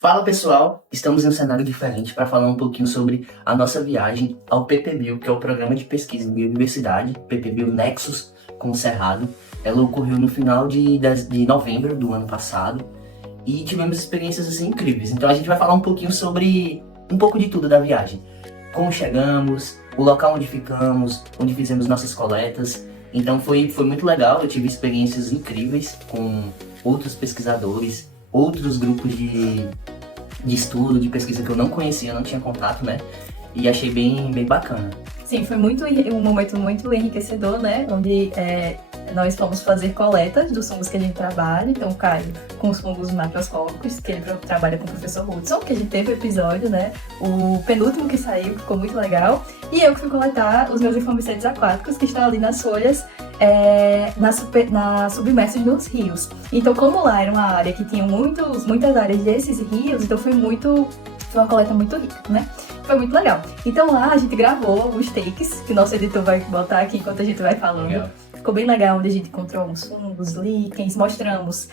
Fala pessoal, estamos em um cenário diferente para falar um pouquinho sobre a nossa viagem ao PPBio, que é o Programa de Pesquisa em Biodiversidade, PPBio Nexus com o Cerrado. Ela ocorreu no final de novembro do ano passado e tivemos experiências assim incríveis. Então a gente vai falar um pouquinho sobre um pouco de tudo da viagem. Como chegamos, o local onde ficamos, onde fizemos nossas coletas. Então foi muito legal, eu tive experiências incríveis com outros pesquisadores, outros grupos de estudo, de pesquisa que eu não conhecia, não tinha contato, né? E achei bem bacana. Sim, foi um momento muito enriquecedor, né? Onde nós fomos fazer coletas dos fungos que a gente trabalha. Então, o Caio com os fungos macroscópicos, que ele trabalha com o professor Hudson, que a gente teve o episódio, né? O penúltimo que saiu, que ficou muito legal. E eu que fui coletar os meus infomicetes aquáticos, que estão ali nas folhas submersos nos rios. Então, como lá era uma área que tinha muitas áreas desses rios, então foi uma coleta muito rica, né? Foi muito legal. Então lá a gente gravou alguns takes, que o nosso editor vai botar aqui enquanto a gente vai falando. Legal. Ficou bem legal, onde a gente encontrou uns fungos, líquens, mostramos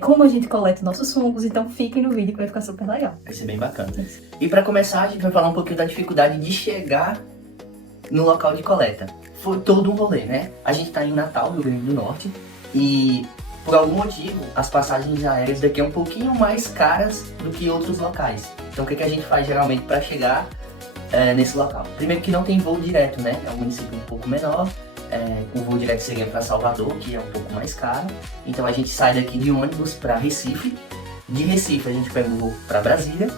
como a gente coleta nossos fungos. Então fiquem no vídeo que vai ficar super legal. Vai ser bem bacana. E para começar, a gente vai falar um pouquinho da dificuldade de chegar no local de coleta. Foi todo um rolê, né? A gente tá em Natal, Rio Grande do Norte, e por algum motivo as passagens aéreas daqui é um pouquinho mais caras do que outros locais. Então o que a gente faz geralmente para chegar nesse local? Primeiro que não tem voo direto, né? É um município um pouco menor. O voo direto seria para Salvador, que é um pouco mais caro. Então a gente sai daqui de ônibus para Recife. De Recife a gente pega um voo para Brasília.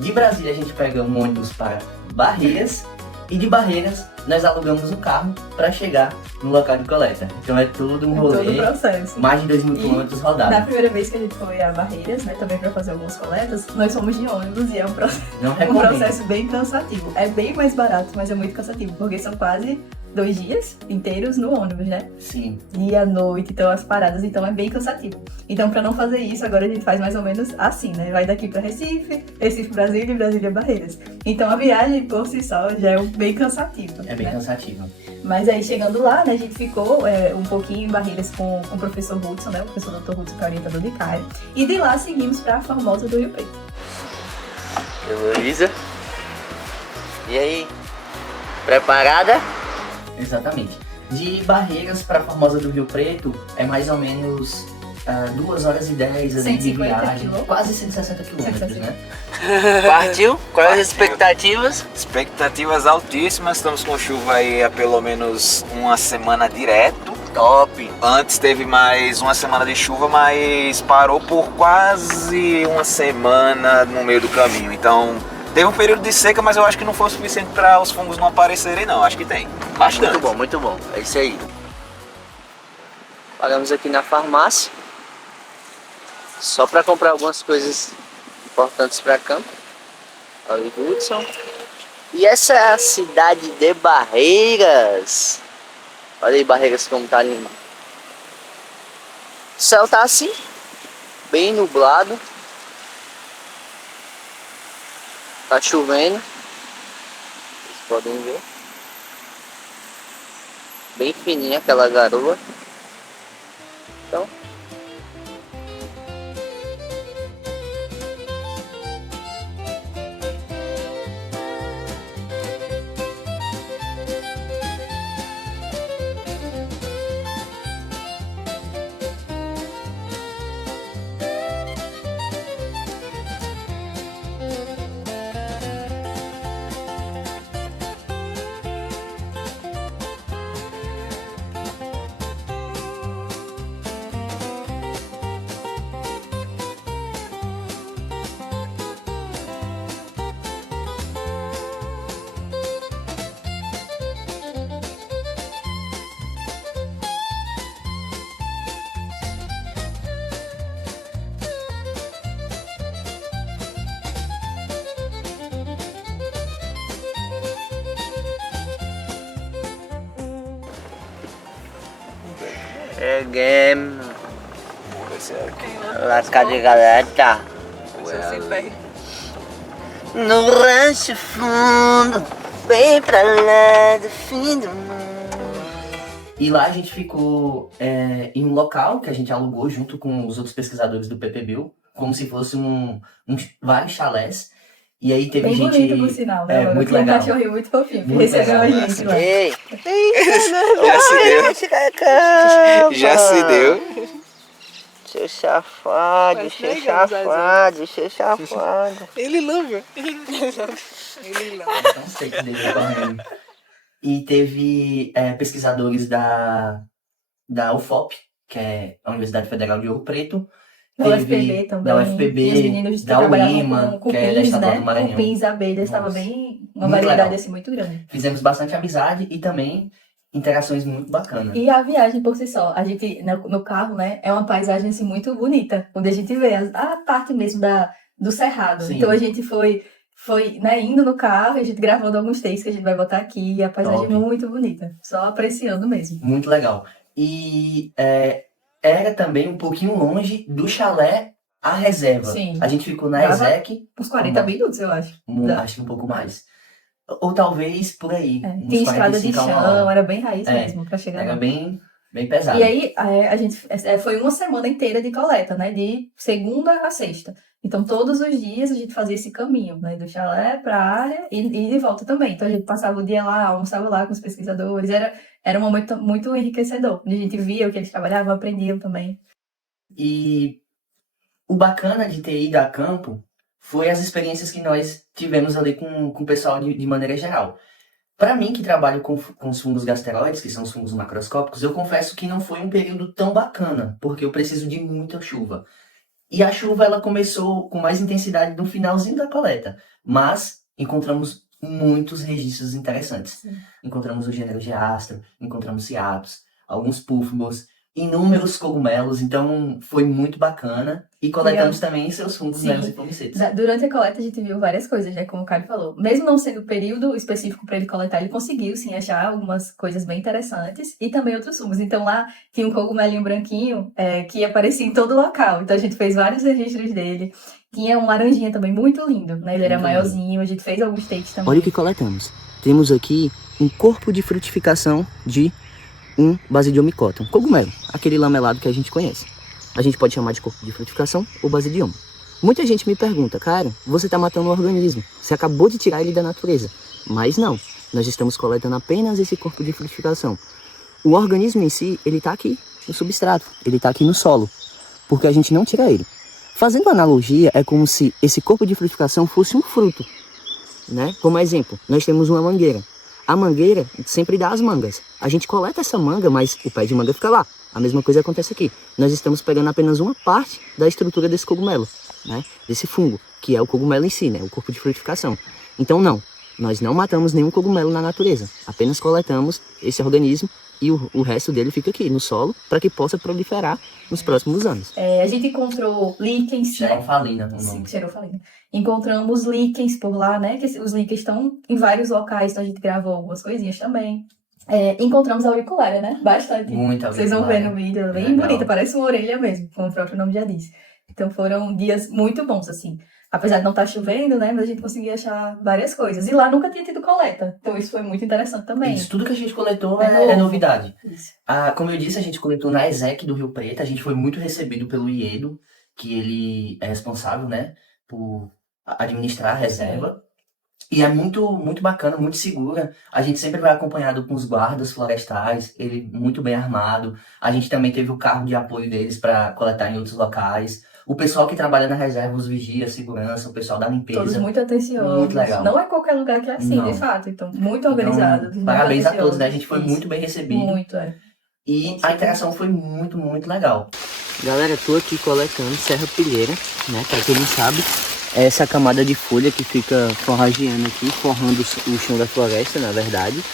De Brasília a gente pega um ônibus para Barreiras. E de Barreiras nós alugamos um carro para chegar no local de coleta. Então é todo um rolê. Todo o processo. Mais de 2.000 quilômetros rodados. Na primeira vez que a gente foi a Barreiras, né, também para fazer algumas coletas, nós fomos de ônibus e é um processo bem cansativo. É bem mais barato, mas é muito cansativo, porque são quase 2 dias inteiros no ônibus, né? Sim. Dia, noite, então as paradas, então é bem cansativo. Então, para não fazer isso, agora a gente faz mais ou menos assim, né? Vai daqui para Recife, Brasília e Brasília Barreiras. Então a viagem por si só já é bem cansativa. É bem né? cansativo. Mas aí chegando lá, né, a gente ficou um pouquinho em Barreiras com o professor Hudson, né? O professor Dr. Hudson, que é orientador de Caio. E de lá seguimos para a Formosa do Rio Preto. Luísa. E aí? Preparada? Exatamente. De Barreiras para Formosa do Rio Preto é mais ou menos 2 horas e 10 ali de 150 viagem. quilômetros. Quase 160 quilômetros, né? Partiu? Quais as expectativas? Expectativas altíssimas, estamos com chuva aí há pelo menos uma semana direto. Top! Antes teve mais uma semana de chuva, mas parou por quase uma semana no meio do caminho. Então teve um período de seca, mas eu acho que não foi o suficiente para os fungos não aparecerem não, acho que tem. Bastante. Muito bom, é isso aí. Paramos aqui na farmácia, só para comprar algumas coisas importantes para campo. Olha o Hudson. E essa é a cidade de Barreiras. Olha aí Barreiras como tá lindo. O céu tá assim, bem nublado. Tá chovendo. Vocês podem ver. Bem fininha aquela garoa. Então, game. Vamos ver se é aqui. lá cadê galera? No rancho fundo, bem pra lá do fim do mundo. E lá a gente ficou em um local que a gente alugou junto com os outros pesquisadores do PPBio, como se fosse vários chalés. E aí teve Bem gente... bonito, por sinal, né? muito Tinha um legal. cachorrinho muito fofinho. Muito Recebeu a legal. gente lá. Ei! Já se deu. Já se deu. Seu safado, Mas seu legal, safado, seu safado. Ele louva. Não sei que dele correndo. E teve pesquisadores da UFOP, que é a Universidade Federal de Ouro Preto. Da UFPB também. Da UFPB, E os meninos que da trabalhavam UIMA, com que é da cupins, Estadual né? do Maranhão. Cupins, abelhas, estava Nossa. bem... Uma Muito variedade legal. assim muito grande. Fizemos bastante amizade e também interações muito bacanas. E a viagem por si só, a gente, no carro, né, é uma paisagem assim muito bonita, onde a gente vê a parte mesmo do cerrado. Sim. Então a gente foi né, indo no carro, e a gente gravando alguns takes que a gente vai botar aqui, e a paisagem Top. muito bonita, só apreciando mesmo. Muito legal. E era também um pouquinho longe do chalé à reserva. Sim. A gente ficou na Dava ESEC, Uns 40 minutos, eu acho. Dá. acho que um pouco mais. Ou talvez por aí. uns Tem estrada de 45 a uma chão, hora. era bem raiz É, mesmo, pra chegar Era lá. bem pesado. E aí, a gente foi uma semana inteira de coleta, né? De segunda a sexta. Então, todos os dias a gente fazia esse caminho, né? Do chalé pra área e de volta também. Então, a gente passava o dia lá, almoçava lá com os pesquisadores. Era um momento muito enriquecedor. A gente via o que eles trabalhavam, aprendiam também. E o bacana de ter ido a campo foi as experiências que nós tivemos ali com o pessoal de maneira geral. Para mim, que trabalho com os fungos gasteroides, que são os fungos macroscópicos, eu confesso que não foi um período tão bacana, porque eu preciso de muita chuva. E a chuva ela começou com mais intensidade no finalzinho da coleta, mas encontramos muitos registros interessantes. Sim. Encontramos o gênero Geastro, encontramos ciatos, alguns púfimos, inúmeros cogumelos, então foi muito bacana. E coletamos também seus fungos Sim. melos e fomicetos. Durante a coleta a gente viu várias coisas, né? Como o Caio falou. Mesmo não sendo período específico para ele coletar, ele conseguiu, sim, achar algumas coisas bem interessantes e também outros fungos. Então lá tinha um cogumelinho branquinho que aparecia em todo local. Então a gente fez vários registros dele. Tinha um laranjinha também muito lindo, né? Ele era Muito maiorzinho, a gente fez alguns takes também. Olha o que coletamos. Temos aqui um corpo de frutificação de um basidiomicota, um cogumelo, aquele lamelado que a gente conhece. A gente pode chamar de corpo de frutificação ou basidioma. Muita gente me pergunta, cara, você está matando um organismo, você acabou de tirar ele da natureza. Mas não, nós estamos coletando apenas esse corpo de frutificação. O organismo em si, ele está aqui no substrato, ele está aqui no solo, porque a gente não tira ele. Fazendo analogia, é como se esse corpo de frutificação fosse um fruto, né? Como exemplo, nós temos uma mangueira. A mangueira sempre dá as mangas. A gente coleta essa manga, mas o pé de manga fica lá. A mesma coisa acontece aqui. Nós estamos pegando apenas uma parte da estrutura desse cogumelo, né? Desse fungo, que é o cogumelo em si, né? O corpo de frutificação. Então não, nós não matamos nenhum cogumelo na natureza. Apenas coletamos esse organismo e o resto dele fica aqui no solo para que possa proliferar nos próximos anos. A gente encontrou líquens, né? Xerofalina, o Sim, nome. xerofalina. Encontramos líquens por lá, né? Que os líquens estão em vários locais, então a gente gravou algumas coisinhas também. Encontramos a auriculária, né? Bastante. Muita Vocês vão ver auriculária. no vídeo, bem Legal. bonita, parece uma orelha mesmo, como o próprio nome já diz. Então foram dias muito bons, assim. Apesar de não estar chovendo, né? Mas a gente conseguia achar várias coisas. E lá nunca tinha tido coleta. Então isso foi muito interessante também. Isso, tudo que a gente coletou É é novo. novidade. Isso. Como eu disse, a gente coletou na ESEC do Rio Preto. A gente foi muito recebido pelo IEDO, que ele é responsável, né, por administrar a reserva. E é muito, muito bacana, muito segura. A gente sempre vai acompanhado com os guardas florestais, ele muito bem armado. A gente também teve o carro de apoio deles para coletar em outros locais. O pessoal que trabalha na reserva, os vigias, segurança, o pessoal da limpeza. Todos muito atenciosos. Muito legal. Não é qualquer lugar que é assim, Não. de fato. Então, muito organizado. Então, muito parabéns a atencioso. todos, né? A gente foi Isso. muito bem recebido. Muito, E a interação foi muito, muito legal. Galera, tô aqui coletando serrapilheira, né? Pra quem não sabe, é essa camada de folha que fica forrageando aqui, forrando o chão da floresta, na verdade.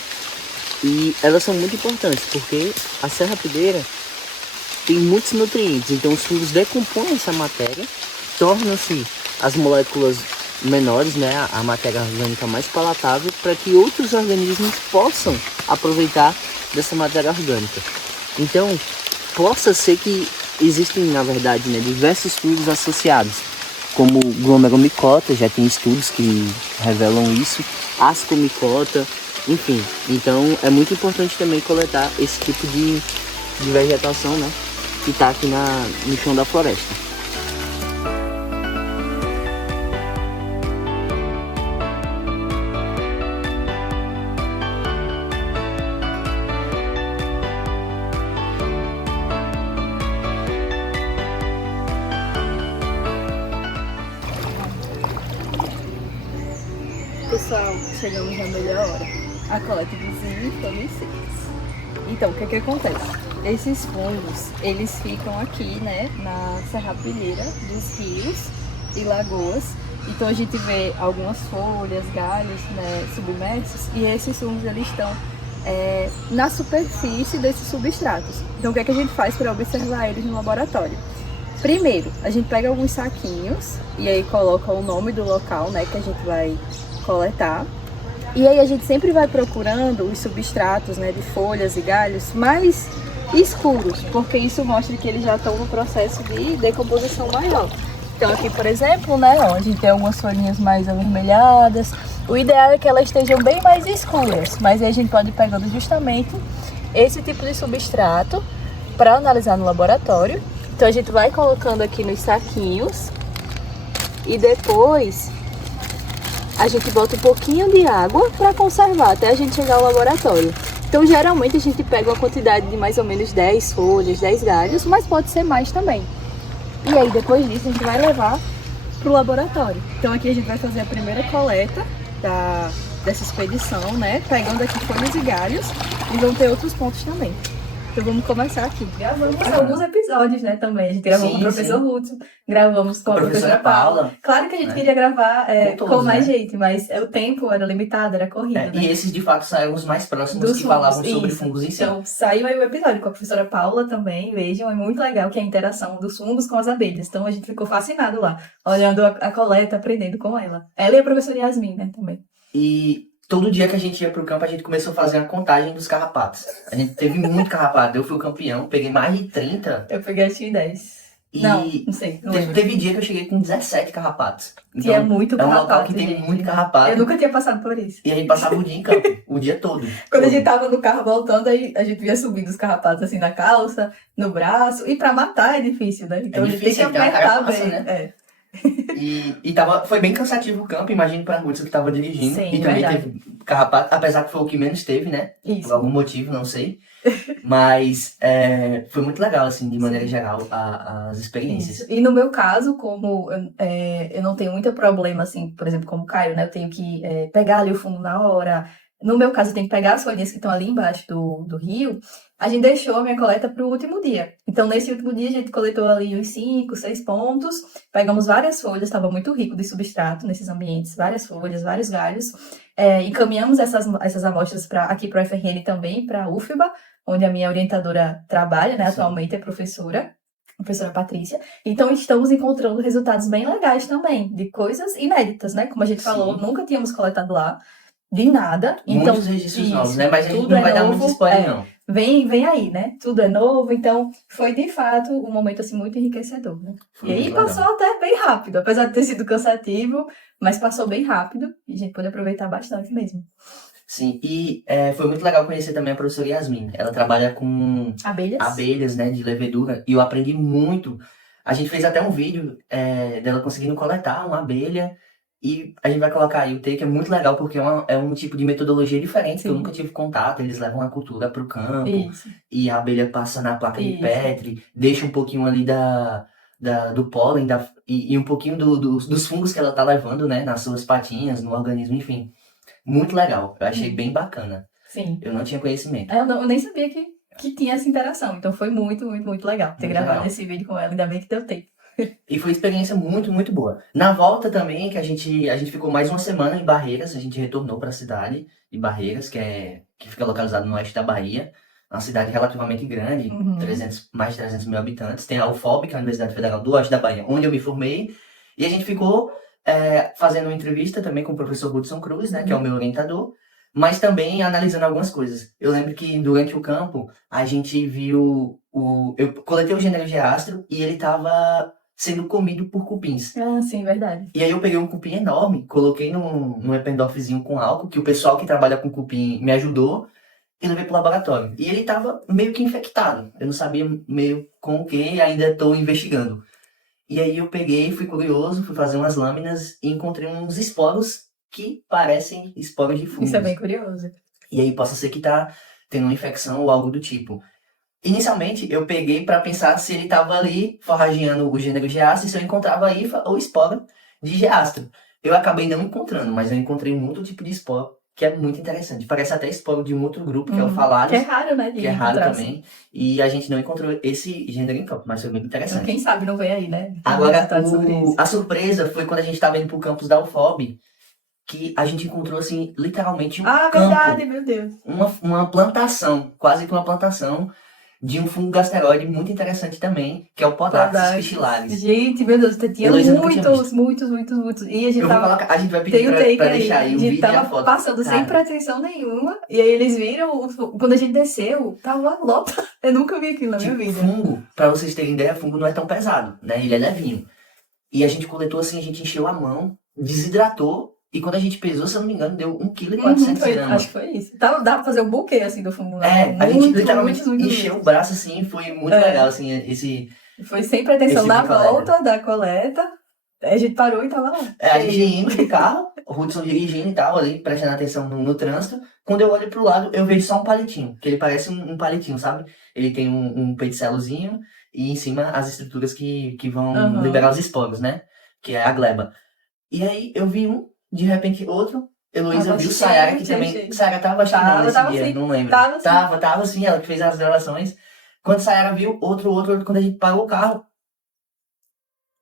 E elas são muito importantes, porque a serrapilheira tem muitos nutrientes, então os fungos decompõem essa matéria, tornam-se as moléculas menores, né? A matéria orgânica mais palatável, para que outros organismos possam aproveitar dessa matéria orgânica. Então, possa ser que existem, na verdade, né, diversos fungos associados, como glomeromicota, já tem estudos que revelam isso, ascomicota, enfim. Então, é muito importante também coletar esse tipo de vegetação, né, que está aqui no chão da floresta. pessoal, chegamos na melhor hora. A coleta dos inflamicídios. Então, o que acontece? Esses fungos, eles ficam aqui, né, na serrapilheira dos rios e lagoas. Então a gente vê algumas folhas, galhos, né, submersos, e esses fungos eles estão na superfície desses substratos. Então o que a gente faz para observar eles no laboratório? Primeiro, a gente pega alguns saquinhos e aí coloca o nome do local, né, que a gente vai coletar. E aí a gente sempre vai procurando os substratos, né, de folhas e galhos mais escuros, porque isso mostra que eles já estão no processo de decomposição maior. Então aqui, por exemplo, né, ó, a gente tem algumas folhinhas mais avermelhadas. O ideal é que elas estejam bem mais escuras, mas aí a gente pode ir pegando justamente esse tipo de substrato para analisar no laboratório. Então a gente vai colocando aqui nos saquinhos e depois a gente bota um pouquinho de água para conservar até a gente chegar ao laboratório. Então geralmente a gente pega uma quantidade de mais ou menos 10 folhas, 10 galhos, mas pode ser mais também. E aí depois disso a gente vai levar para o laboratório. Então aqui a gente vai fazer a primeira coleta dessa expedição, né? Pegando aqui folhas e galhos, e vão ter outros pontos também. Então vamos começar aqui. Gravamos alguns episódios, né, também. A gente gravou com o professor Hudson, gravamos com a professora Paula. Claro que a gente queria gravar com mais gente, mas o tempo era limitado, era corrido, né? E esses, de fato, saíram os mais próximos que falavam sobre fungos em si. Então, saiu aí o episódio com a professora Paula também, vejam, é muito legal que é a interação dos fungos com as abelhas. Então, a gente ficou fascinado lá, olhando a coleta, aprendendo com ela. Ela e a professora Yasmin, né, também. E todo dia que a gente ia pro campo, a gente começou a fazer a contagem dos carrapatos. A gente teve muito carrapato. Eu fui o campeão, peguei mais de 30. Eu peguei acho que 10. E não sei, não lembro. Teve dia que eu cheguei com 17 carrapatos. Que é muito carrapato. É um local que tem muito carrapato. Eu nunca tinha passado por isso. E a gente passava o dia em campo, o dia todo. Quando a gente tava no carro voltando, aí a gente via subindo os carrapatos assim na calça, no braço. E pra matar é difícil, né? Então a gente tem que apertar bem. Né? Foi bem cansativo o campo, imagino pra Hudson que tava dirigindo. Sim, e também verdade. teve carrapato, apesar que foi o que menos teve, né? Isso. Por algum motivo, não sei. Mas foi muito legal, assim, de maneira geral, as experiências. Isso. E no meu caso, como eu não tenho muito problema, assim, por exemplo, como o Caio, né? Eu tenho que pegar ali o fundo na hora. No meu caso, eu tenho que pegar as folhinhas que estão ali embaixo do rio. A gente deixou a minha coleta para o último dia. Então, nesse último dia, a gente coletou ali uns 5, 6 pontos. Pegamos várias folhas, estava muito rico de substrato nesses ambientes. Várias folhas, vários galhos. Encaminhamos essas amostras aqui para o FRN também, para a UFBA, onde a minha orientadora trabalha, né? Atualmente é a professora Patrícia. Então, estamos encontrando resultados bem legais também, de coisas inéditas, né? Como a gente falou, nunca tínhamos coletado lá. De nada. Então, muitos registros novos, né? Mas a gente tudo não vai dar novo, muito spoiler, não. Vem aí, né? Tudo é novo. Então, foi de fato um momento assim muito enriquecedor, né? E aí passou até bem rápido, apesar de ter sido cansativo, mas passou bem rápido e a gente pôde aproveitar bastante mesmo. Sim, e foi muito legal conhecer também a professora Yasmin. Ela trabalha com abelhas, né, de levedura, e eu aprendi muito. A gente fez até um vídeo dela conseguindo coletar uma abelha. E a gente vai colocar aí o take, é muito legal, porque é um tipo de metodologia diferente. Sim. Que eu nunca tive contato. Eles levam a cultura pro campo. Isso. E a abelha passa na placa de Petri, deixa um pouquinho ali do pólen e um pouquinho dos fungos que ela tá levando, né, nas suas patinhas, no organismo, enfim. Muito legal, eu achei bem bacana. Sim. Eu não tinha conhecimento. Eu nem sabia que tinha essa interação, então foi muito, muito, muito legal ter gravado esse vídeo com ela, ainda bem que deu tempo. E foi uma experiência muito, muito boa. Na volta também, que a gente ficou mais uma semana em Barreiras, a gente retornou para a cidade de Barreiras, que fica localizada no oeste da Bahia. Uma cidade relativamente grande, mais de 300 mil habitantes. Tem a UFOB, que é a Universidade Federal do Oeste da Bahia, onde eu me formei. E a gente ficou fazendo uma entrevista também com o professor Hudson Cruz, né, que é o meu orientador, mas também analisando algumas coisas. Eu lembro que durante o campo, a gente viu eu coletei o gênero Geastro e ele estava sendo comido por cupins. Ah, sim, verdade. E aí eu peguei um cupim enorme, coloquei num Eppendorfzinho com álcool, que o pessoal que trabalha com cupim me ajudou, e levei pro laboratório. E ele tava meio que infectado. Eu não sabia meio com o que, ainda estou investigando. E aí eu peguei, fui curioso, fui fazer umas lâminas e encontrei uns esporos que parecem esporos de fungos. Isso é bem curioso. E aí possa ser que tá tendo uma infecção ou algo do tipo. Inicialmente, eu peguei para pensar se ele estava ali forrageando o gênero Geastro e se eu encontrava a hifa ou espora de Geastro. Eu acabei não encontrando, mas eu encontrei um outro tipo de esporo que é muito interessante. Parece até esporo de um outro grupo, que é o Que é Falários, raro, né? De que é raro encontrar, assim. também. E a gente não encontrou esse gênero em campo, mas foi muito interessante. Quem sabe não vem aí, né? Agora, Resultado sobre isso. a surpresa foi quando a gente estava indo pro campus da UFOB, que a gente encontrou, assim, literalmente um campo. Verdade, meu Deus. Uma plantação, quase que uma plantação de um fungo gasteroide muito interessante também, que é o Podaxis Podaxis. fichilaris. Gente, meu Deus, tinha Heloísa nunca tinha muitos. E a gente Eu vou tava... colocar, a gente vai Tem pedir o pra, take pra aí, deixar aí a o gente vídeo e a tava foto. passando sem Cara, pretensão nenhuma, e aí eles viram, quando a gente desceu, tava lota. Eu nunca vi aquilo na minha tipo, vida. fungo, pra vocês terem ideia, fungo não é tão pesado, né? Ele é levinho. E a gente coletou assim, a gente encheu a mão, desidratou, e quando a gente pesou, se eu não me engano, deu 1,4 kg. Acho que foi isso. Dá pra fazer um buquê, assim, do fungo. A gente literalmente muito. encheu o braço assim, foi muito legal, assim, esse... Foi sem pretensão Esse na tipo de coleta. volta da coleta. A gente parou e tava lá. A gente indo de carro, o Hudson dirigindo e tal, ali, prestando atenção no trânsito. Quando eu olho pro lado, eu vejo só um palitinho, que ele parece um palitinho, sabe? Ele tem um pedicelozinho e em cima as estruturas que vão liberar os esporos, né? Que é a gleba. E aí eu vi um, de repente outro. Heloísa viu Sayara, que também... Sayara tava bastante esse dia, assim, não lembro. Tava Assim, ela que fez as gravações. Quando Sayara viu, outro, quando a gente parou o carro,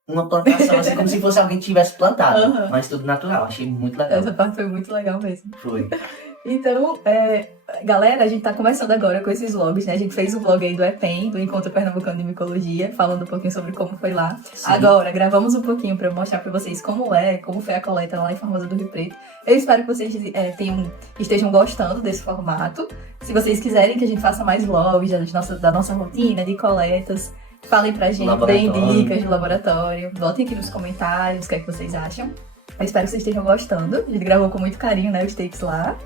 uma plantação, assim, como se fosse alguém que tivesse plantado. Mas tudo natural, achei muito legal. Essa parte foi muito legal mesmo. Foi. Então, galera, a gente tá começando agora com esses vlogs, né? A gente fez o vlog aí do EPEM, do Encontro Pernambucano de Micologia, falando um pouquinho sobre como foi lá. Sim. Agora, gravamos um pouquinho pra eu mostrar pra vocês como foi a coleta lá em Formosa do Rio Preto. Eu espero que vocês estejam gostando desse formato. Se vocês quiserem que a gente faça mais vlogs da nossa rotina de coletas, falem pra gente, deem dicas do laboratório, botem aqui nos comentários o que é que vocês acham. Eu espero que vocês estejam gostando. A gente gravou com muito carinho, né, os takes lá.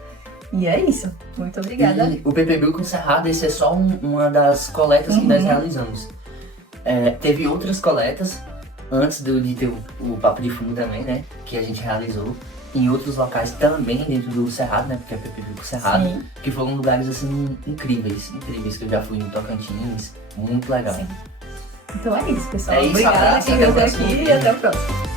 E é isso. Muito obrigada. E o PPB com Cerrado, esse é só uma das coletas que nós realizamos. Teve outras coletas antes de ter o Papo de Fundo também, né? Que a gente realizou em outros locais também dentro do Cerrado, né? Porque é PPB com Cerrado. Sim. Que foram lugares assim incríveis que eu já fui no Tocantins. Muito legal. Sim. Então é isso, pessoal. É isso, Obrigada abraço, quem até veio o até próximo aqui vídeo. e até o próximo.